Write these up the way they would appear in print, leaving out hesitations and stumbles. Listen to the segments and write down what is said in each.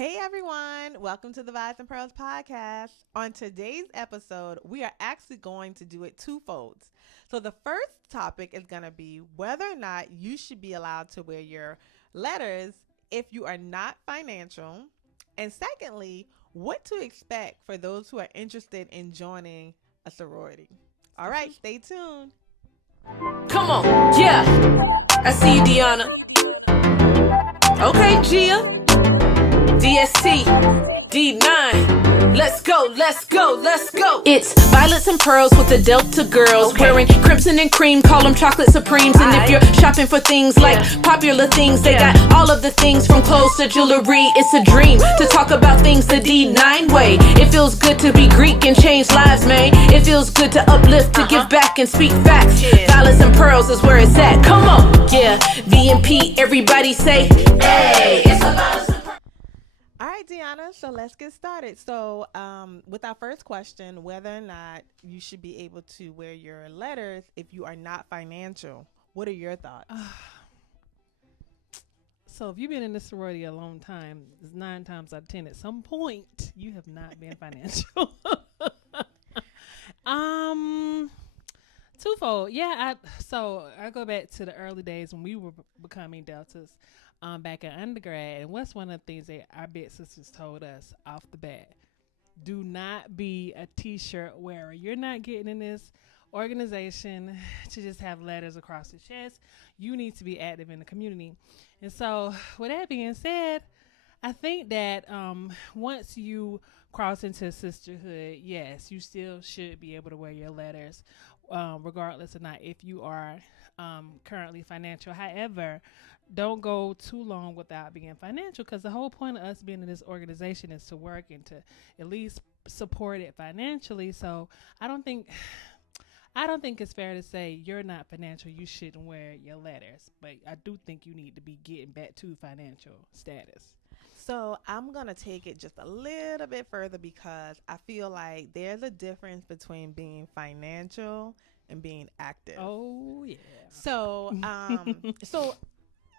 Hey everyone, welcome to the Vibes and Pearls podcast. On today's episode, we are actually going to do it twofold. So the first topic is going to be whether or not you should be allowed to wear your letters if you are not financial. And secondly, what to expect for those who are interested in joining a sorority. All right, stay tuned. Come on, yeah. I see you, Deonna. Okay, Gia. DST, D9. Let's go, let's go, let's go. It's violets and pearls with the Delta girls. Okay. Wearing crimson and cream, call them chocolate supremes. And if you're shopping for things like popular things, they got all of the things from clothes to jewelry. It's a dream to talk about things the D9 way. It feels good to be Greek and change lives, man. It feels good to uplift, to give back and speak facts. Violets and pearls is where it's at. Come on, yeah. VMP, everybody say, hey, it's a violets. All right, Deonna, so let's get started. So with our first question, whether or not you should be able to wear your letters if you are not financial, what are your thoughts? So if you've been in this sorority a long time, it's 9 times out of 10 at some point you have not been financial. Twofold. Yeah, I go back to the early days when we were becoming deltas back in undergrad, and what's one of the things that our big sisters told us off the bat? Do not be a t-shirt wearer. You're not getting in this organization to just have letters across your chest. You need to be active in the community. And so with that being said, I think that once you cross into sisterhood, yes, you still should be able to wear your letters regardless of not if you are currently financial. However, don't go too long without being financial, because the whole point of us being in this organization is to work and to at least support it financially. So I don't think it's fair to say you're not financial, you shouldn't wear your letters. But I do think you need to be getting back to financial status. So I'm going to take it just a little bit further because I feel like there's a difference between being financial and being active. Oh, yeah. So,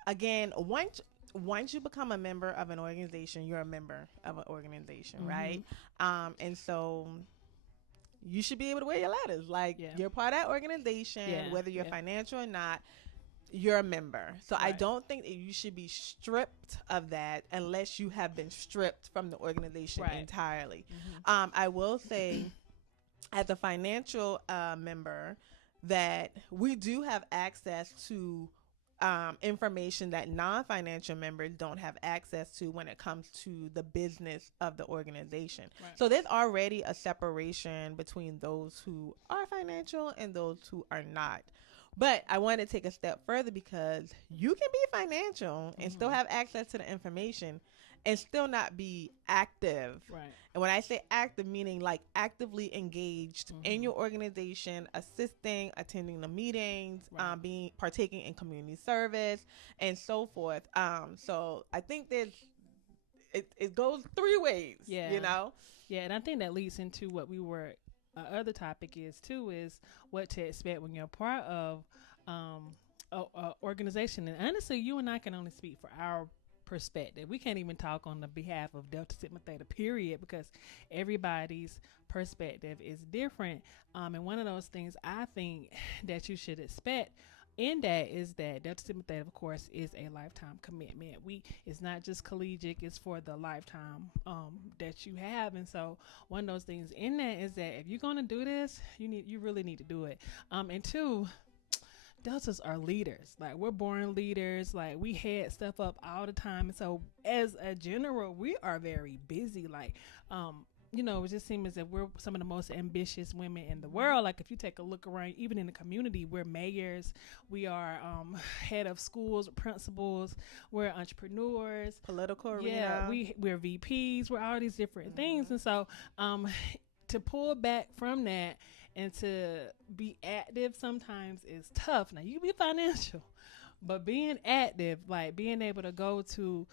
again, once you become a member of an organization, you're a member of an organization, right? And so you should be able to wear your letters. Like, you're part of that organization, whether you're financial or not. You're a member. So I don't think that you should be stripped of that unless you have been stripped from the organization entirely. I will say, as a financial member, that we do have access to information that non-financial members don't have access to when it comes to the business of the organization. So there's already a separation between those who are financial and those who are not. But I want to take a step further because you can be financial and still have access to the information and still not be active. Right. And when I say active, meaning like actively engaged in your organization, assisting, attending the meetings, partaking in community service, and so forth. So I think it goes 3 ways. Yeah. You know. Yeah, and I think that leads into what we were. Other topic is what to expect when you're part of a organization. And honestly, you and I can only speak for our perspective. We can't even talk on the behalf of Delta Sigma Theta, period, because everybody's perspective is different. And one of those things I think that you should expect in that is that Delta Sigma Theta, of course, is a lifetime commitment. It's not just collegiate, it's for the lifetime that you have. And so one of those things in that is that if you're going to do this, you really need to do it. And 2, Deltas are leaders. Like, we're born leaders. Like, we head stuff up all the time. And so as a general, we are very busy. Like, it just seems as if we're some of the most ambitious women in the world. Like, if you take a look around, even in the community, we're mayors, we are head of schools, principals, we're entrepreneurs, Political arena. We're VPs, we're all these different things. And so to pull back from that and to be active sometimes is tough. Now, you can be financial, but being active, like being able to go to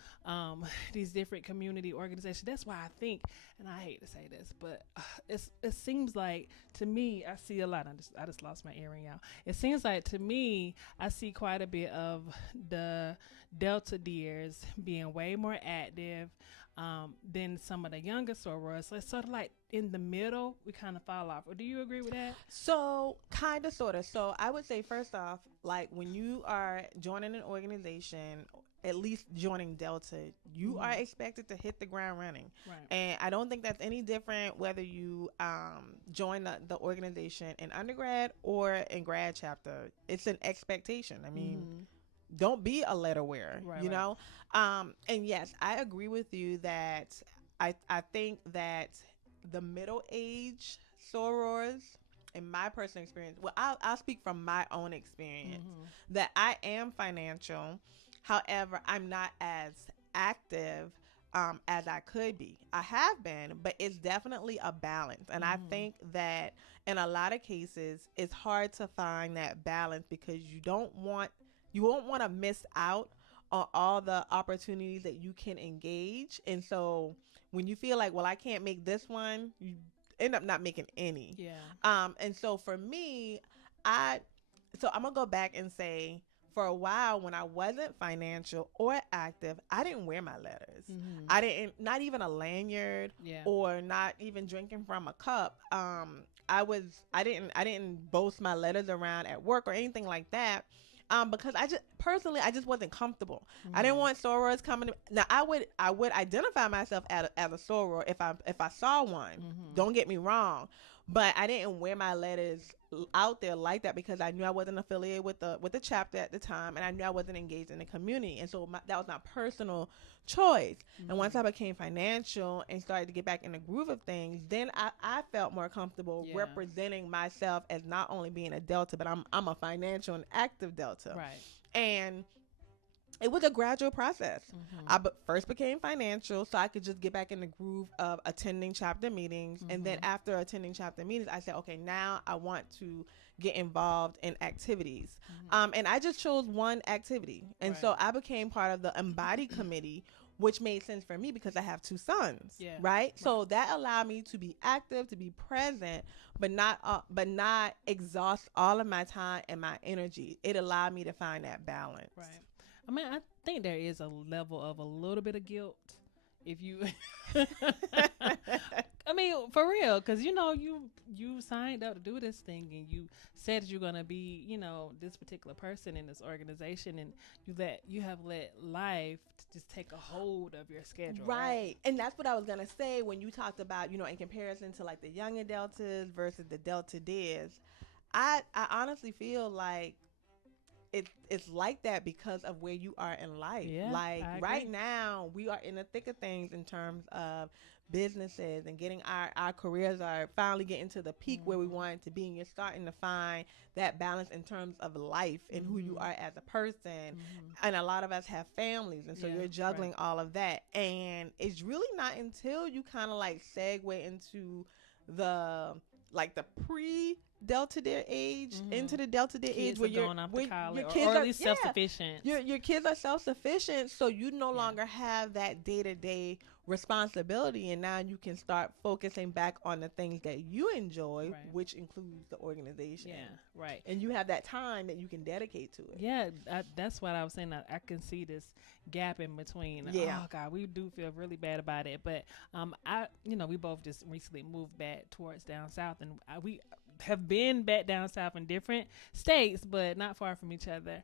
these different community organizations, that's why I think, and I hate to say this, but it seems like, to me, I see a lot. I just lost my earring, y'all. It seems like, to me, I see quite a bit of the Delta Deers being way more active, than some of the younger sorors. So it's sort of like in the middle, we kind of fall off. Or do you agree with that? So kind of, sort of. So I would say first off, like when you are joining an organization, at least joining Delta, you are expected to hit the ground running. Right. And I don't think that's any different whether you join the organization in undergrad or in grad chapter. It's an expectation. I mean, don't be a letter wearer, you know? And yes, I agree with you that I think that the middle age sorors, in my personal experience, well, I'll speak from my own experience, that I am financial. However, I'm not as active as I could be. I have been, but it's definitely a balance. And I think that in a lot of cases, it's hard to find that balance because you won't want to miss out on all the opportunities that you can engage. And so when you feel like, well, I can't make this one, you end up not making any. Yeah. And so for me, I'm gonna go back and say, for a while when I wasn't financial or active, I didn't wear my letters. I didn't, not even a lanyard, or not even drinking from a cup. I didn't boast my letters around at work or anything like that. Because I just wasn't comfortable. I didn't want sorors coming to me. Now I would identify myself as a soror if I saw one. Don't get me wrong, but I didn't wear my letters out there like that because I knew I wasn't affiliated with the chapter at the time, and I knew I wasn't engaged in the community, and so that was my personal choice. And once I became financial and started to get back in the groove of things, then I felt more comfortable representing myself as not only being a Delta, but I'm a financial and active Delta. Right. And it was a gradual process. I first became financial so I could just get back in the groove of attending chapter meetings. And then after attending chapter meetings, I said, okay, now I want to get involved in activities. And I just chose one activity. And so I became part of the Embody committee, which made sense for me because I have 2 sons, right? So that allowed me to be active, to be present, but not exhaust all of my time and my energy. It allowed me to find that balance. Right. I mean, I think there is a level of a little bit of guilt if you I mean, for real, because you signed up to do this thing and you said you're going to be, this particular person in this organization, and you have let life just take a hold of your schedule. Right. And that's what I was going to say when you talked about, in comparison to like the younger Deltas versus the Delta Days. I honestly feel like it's like that because of where you are in life. Like right now we are in the thick of things in terms of businesses and getting our careers are finally getting to the peak where we want it to be, and you're starting to find that balance in terms of life and who you are as a person. And a lot of us have families, and so you're juggling all of that, and it's really not until you kind of like segue into the pre-Delta Dare age into the Delta Dare age where your kids are at least self-sufficient. Your kids are self-sufficient, so you no longer have that day-to-day responsibility, and now you can start focusing back on the things that you enjoy, which includes the organization. And you have that time that you can dedicate to it. That's what I was saying. I can see this gap in between. Oh God, we do feel really bad about it, but we both just recently moved back towards down south, and we have been back down south in different states, but not far from each other.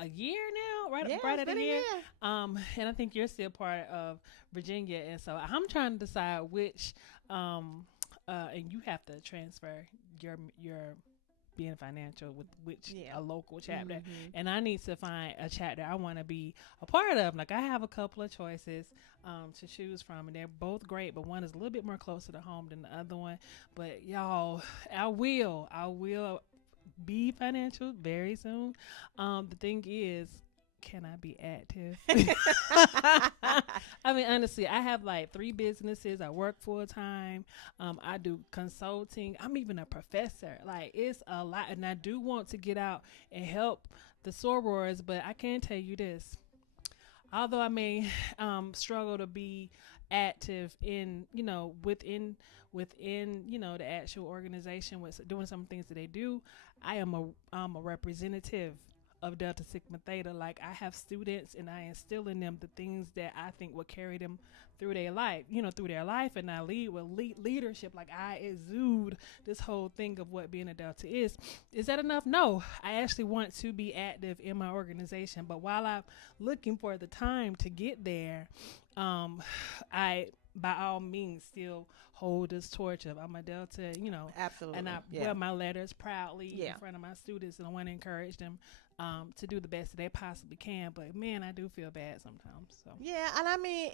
A year now, right at a year. And I think you're still part of Virginia, and so I'm trying to decide which, and you have to transfer your being financial with which a local chapter, and I need to find a chapter I want to be a part of. Like I have a couple of choices to choose from, and they're both great, but one is a little bit more closer to home than the other one. But y'all, I will be financial very soon. The thing is, can I be active? I mean, honestly, I have like 3 businesses. I work full time. I do consulting. I'm even a professor. Like, it's a lot. And I do want to get out and help the sorors, but I can tell you this. Although I may struggle to be active in, within the actual organization with doing some things that they do, I'm a representative of Delta Sigma Theta. Like, I have students and I instill in them the things that I think will carry them through their life, and I lead with leadership. Like, I exude this whole thing of what being a Delta is. Is that enough? No. I actually want to be active in my organization, but while I'm looking for the time to get there, I, by all means, still hold this torch of I'm a Delta, Absolutely. and I wear my letters proudly in front of my students, and I want to encourage them to do the best that they possibly can. But man, I do feel bad sometimes. So yeah, and I mean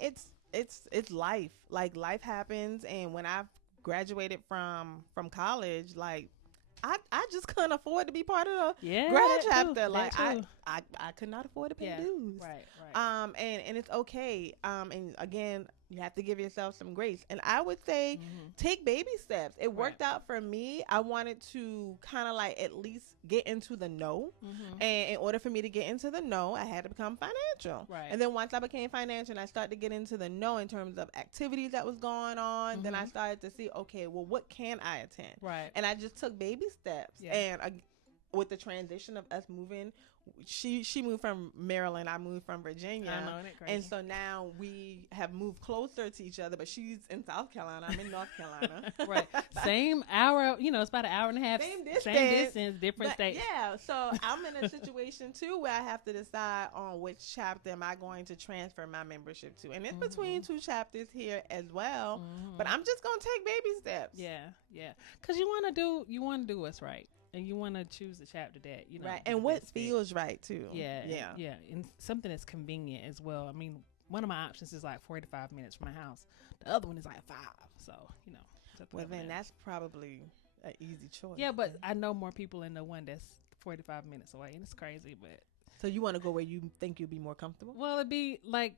it's life. Like, life happens, and when I graduated from college, like, I just couldn't afford to be part of the grad chapter. Like, I could not afford to pay dues. Right. And it's okay. And again, you have to give yourself some grace. And I would say take baby steps. It worked out for me. I wanted to kind of like at least get into the know. And in order for me to get into the know, I had to become financial. Right. And then once I became financial and I started to get into the know in terms of activities that was going on, then I started to see, okay, well, what can I attend? Right. And I just took baby steps. Yeah. And with the transition of us moving, she moved from Maryland, I moved from Virginia. I know, isn't it crazy? And so now we have moved closer to each other, but she's in South Carolina, I'm in North Carolina. Right. Same hour, it's about an hour and a half. Same distance, different states. Yeah, so I'm in a situation too where I have to decide on which chapter am I going to transfer my membership to. And it's between two chapters here as well, but I'm just going to take baby steps. Yeah. Because you want to do what's right. And you want to choose a chapter that, right. And what feels right too. Yeah. And something that's convenient as well. I mean, one of my options is like 45 minutes from my house. The other one is like 5. So, well, then that's probably an easy choice. Yeah, but I know more people in the one that's 45 minutes away, and it's crazy. But so you want to go where you think you'll be more comfortable? Well, it'd be like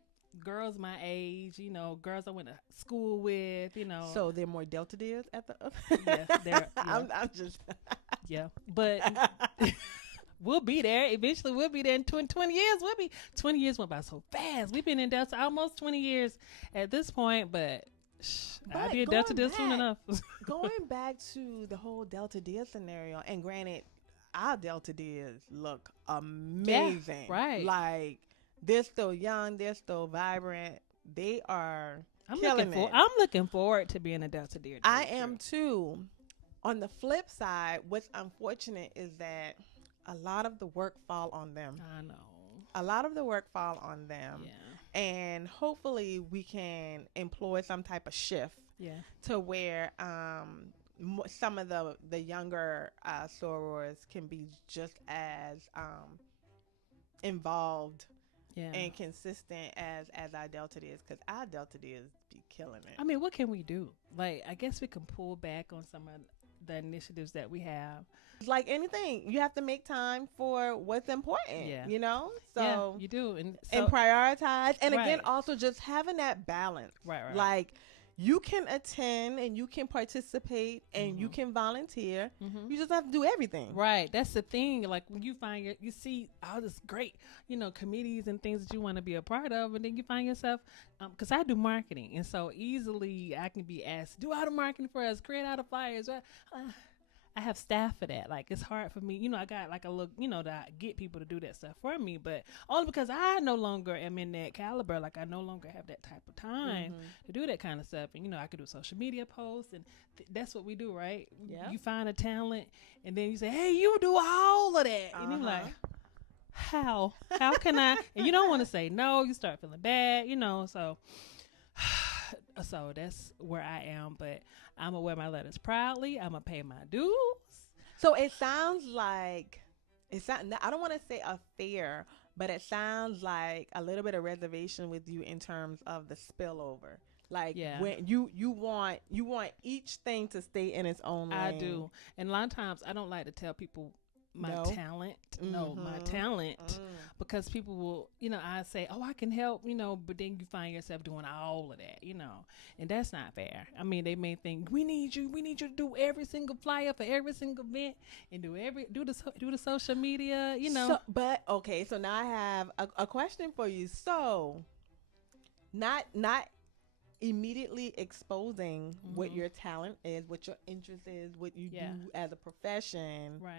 girls my age, girls I went to school with, So they're more Delta deers at the other. Yeah. I'm just. Yeah, but we'll be there. Eventually, we'll be there in 20 years. 20 years went by so fast. We've been in Delta almost 20 years at this point, but I'll be a Delta deer soon enough. Going back to the whole Delta deer scenario, and granted, our Delta deers look amazing. Yeah, right. Like, they're still young. They're still vibrant. They are I'm looking forward to being a Delta deer. I am too. On the flip side, what's unfortunate is that a lot of the work fall on them. I know. A lot of the work fall on them. Yeah. And hopefully we can employ some type of shift to where some of the younger sorors can be just as involved and consistent as our Delta is, because our Delta is be killing it. I mean, what can we do? Like, I guess we can pull back on some of the initiatives that we have. It's like anything, you have to make time for what's important. So yeah, you do, and prioritize, and again, also just having that balance. Right. Like, you can attend and you can participate and you can volunteer. You just have to do everything. Right. That's the thing. Like, when you find you see all this great, committees and things that you want to be a part of, and then you find yourself, because I do marketing, and so easily I can be asked, do all the marketing for us, create all the flyers. I have staff for that. Like, it's hard for me. I got like a look, to get people to do that stuff for me, but only because I no longer am in that caliber. Like, I no longer have that type of time to do that kind of stuff. And, I could do social media posts, and that's what we do, right? Yeah. You find a talent, and then you say, hey, you do all of that. And you're like, how can I? And you don't want to say no. You start feeling bad, so that's where I am, but I'm going to wear my letters proudly. I'm going to pay my dues. So it sounds like, I don't want to say a fear, but it sounds like a little bit of reservation with you in terms of the spillover. Like, when you want each thing to stay in its own lane. I do. And a lot of times I don't like to tell people my talent, because people will, I say, oh, I can help, but then you find yourself doing all of that, and that's not fair. I mean, they may think we need you to do every single flyer for every single event and do the social media, So now I have a question for you. So not immediately exposing what your talent is, what your interest is, what you do as a profession. Right.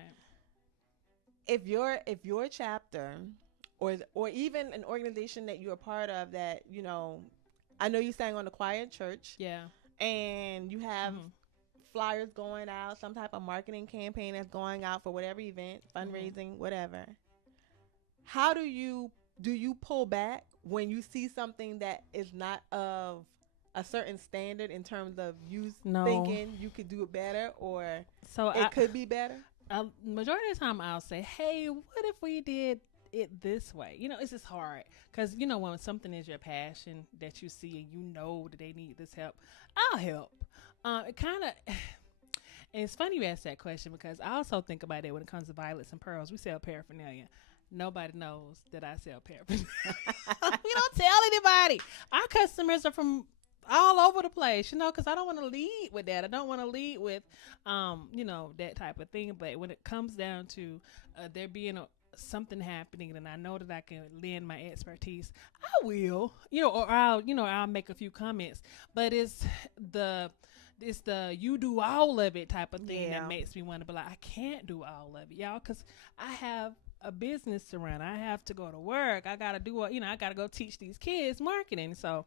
if your chapter or even an organization that you're a part of that, I know you sang on the choir in church. Yeah. And you have flyers going out, some type of marketing campaign that's going out for whatever event, fundraising, whatever. How do you pull back when you see something that is not of a certain standard in terms of you thinking you could do it better or it could be better? Majority of the time I'll say, hey, what if we did it this way? It's just hard because when something is your passion that you see and that they need this help, I'll help. It kind of and it's funny you ask that question because I also think about it when it comes to Violets and Pearls. We sell paraphernalia. Nobody knows that I sell paraphernalia. We don't tell anybody. Our customers are from all over the place, because I don't want to lead with that. I don't want to lead with, that type of thing. But when it comes down to there being something happening and I know that I can lend my expertise, I will, or I'll make a few comments. But it's the you do all of it type of thing that makes me want to be like, I can't do all of it, y'all, because I have a business to run. I have to go to work. I gotta do I gotta go teach these kids marketing. So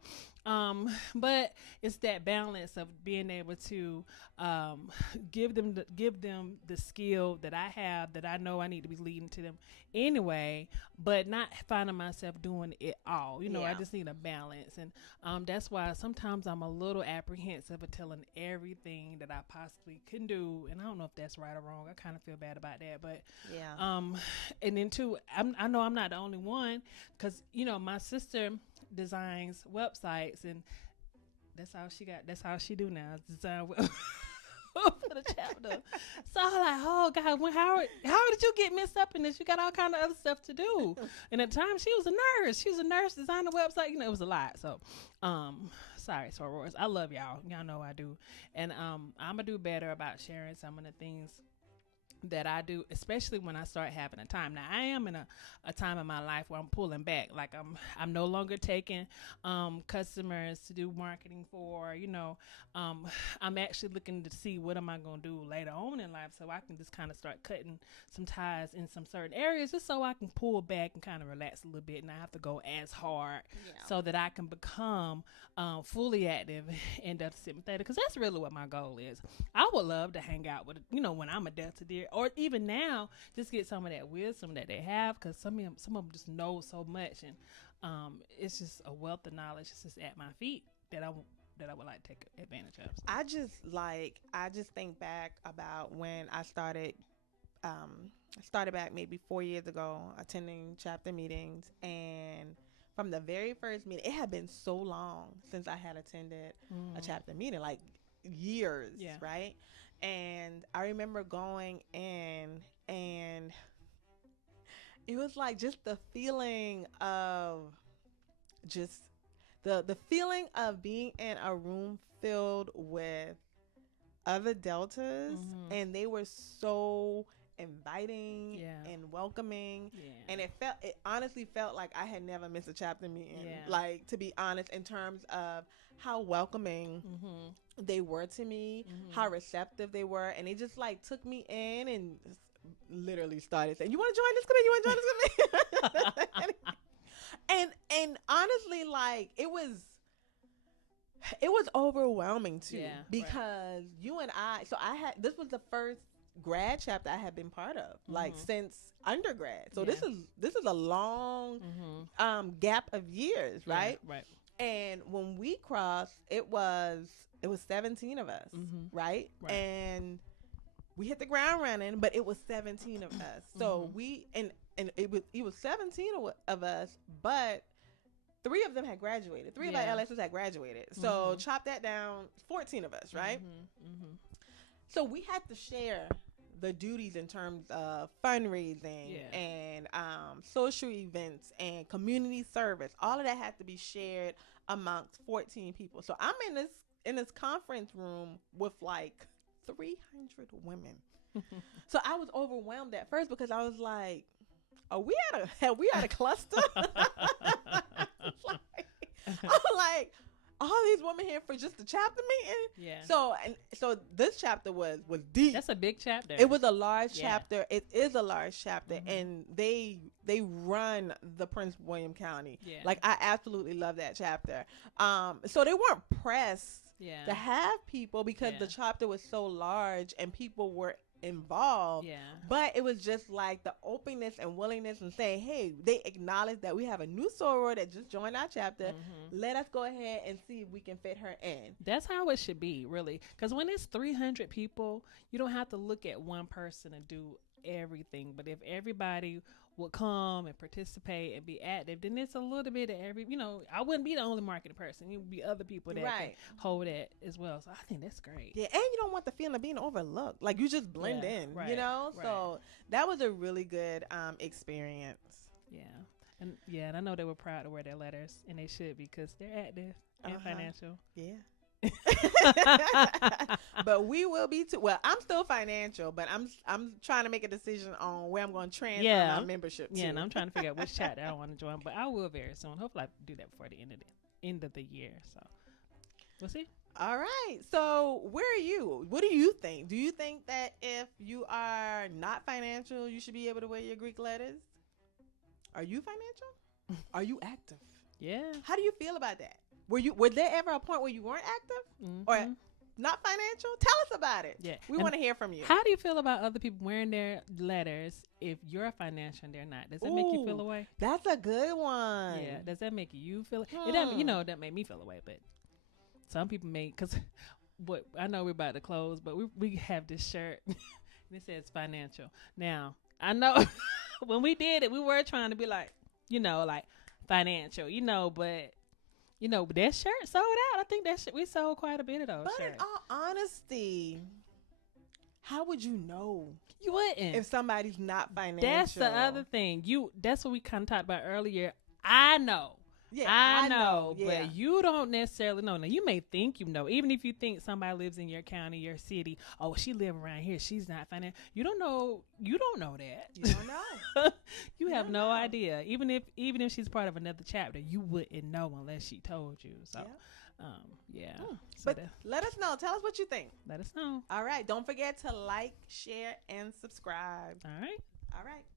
but it's that balance of being able to give them the skill that I have, that I know I need to be leading to them anyway, but not finding myself doing it all. I just need a balance. And that's why sometimes I'm a little apprehensive of telling everything that I possibly can do. And I don't know if that's right or wrong. I kind of feel bad about that. But and then too, I know I'm not the only one, because my sister designs websites, and that's how she do now, design for the chapter. So I'm like, oh God, how did you get mixed up in this? You got all kind of other stuff to do. And at the time she was a nurse designing a website. It was a lot. So sorry, sorors, I love y'all know I do. And I'm gonna do better about sharing some of the things that I do, especially when I start having a time. Now I am in a time in my life where I'm pulling back. Like I'm no longer taking customers to do marketing for, I'm actually looking to see what am I going to do later on in life, so I can just kind of start cutting some ties in some certain areas, just so I can pull back and kind of relax a little bit and not have to go as hard, so that I can become fully active in deltasigmatheta, because that's really what my goal is. I would love to hang out with, when I'm a delta deer, or even now, just get some of that wisdom that they have, because some of them just know so much, and it's just a wealth of knowledge. It's just at my feet that I would like to take advantage of. I just think back about when I started back maybe 4 years ago attending chapter meetings, and from the very first meeting, it had been so long since I had attended a chapter meeting, like years, right? And I remember going in, and it was like just the feeling of just the feeling of being in a room filled with other deltas, and they were so inviting and welcoming, and it honestly felt like I had never missed a chapter meeting, like, to be honest, in terms of how welcoming they were to me, how receptive they were, and they just like took me in and literally started saying, you want to join this committee? and honestly, like, it was overwhelming too, because you and this was the first grad chapter I had been part of, like, since undergrad. So this is a long gap of years, right? Right. And when we crossed, it was 17 of us, right? And we hit the ground running, but it was 17 of us. So it was 17 of us, but 3 of them had graduated. 3 of our LSs had graduated. So chop that down, 14 of us, right? So we had to share the duties in terms of fundraising and social events and community service. All of that had to be shared amongst 14 people. So I'm in this conference room with like 300 women. So I was overwhelmed at first, because I was like, have we had a cluster? I'm like, all these women here for just the chapter meeting. Yeah. So this chapter was deep. That's a big chapter. It was a large chapter. It is a large chapter, and they run the Prince William County. Yeah. Like, I absolutely love that chapter. So they weren't pressed to have people because the chapter was so large and people were involved. Yeah. But it was just like the openness and willingness and saying, hey, they acknowledge that we have a new soror that just joined our chapter. Let us go ahead and see if we can fit her in. That's how it should be, really. Because when it's 300 people, you don't have to look at one person and do everything. But if everybody would come and participate and be active, then it's a little bit of every, I wouldn't be the only marketing person. It would be other people that can hold that as well. So I think that's great. Yeah, and you don't want the feeling of being overlooked. Like, you just blend in, So that was a really good experience. Yeah. And I know they were proud to wear their letters, and they should, because they're active and financial. Yeah. But we will be too. Well, I'm still financial, but I'm trying to make a decision on where I'm going to transfer my membership to. Yeah, and I'm trying to figure out which chapter I want to join, but I will very soon. Hopefully I do that before the end of the year. So we'll see. All right. So where are you? What do you think? Do you think that if you are not financial, you should be able to wear your Greek letters? Are you financial? Are you active? Yeah. How do you feel about that? Was there ever a point where you weren't active or not financial? Tell us about it. Yeah. We want to hear from you. How do you feel about other people wearing their letters if you're financial and they're not? Does that make you feel away? That's a good one. Yeah. Does that make you feel? It doesn't. It doesn't make me feel away, but some people may. Because I know we're about to close, but we have this shirt and it says financial. Now I know when we did it, we were trying to be like, like financial, but. That shirt sold out. I think we sold quite a bit of those. But in all honesty, how would you know? You wouldn't. If somebody's not financial. That's the other thing. That's what we kind of talked about earlier. I know. Yeah, I know. Yeah. But you don't necessarily know. Now, you may think you know. Even if you think somebody lives in your county, your city. Oh, she live around here. She's not financial. You don't know. You don't know that. You don't know. You have no idea. Even if she's part of another chapter, you wouldn't know unless she told you. So, So but let us know. Tell us what you think. Let us know. All right. Don't forget to like, share, and subscribe. All right. All right.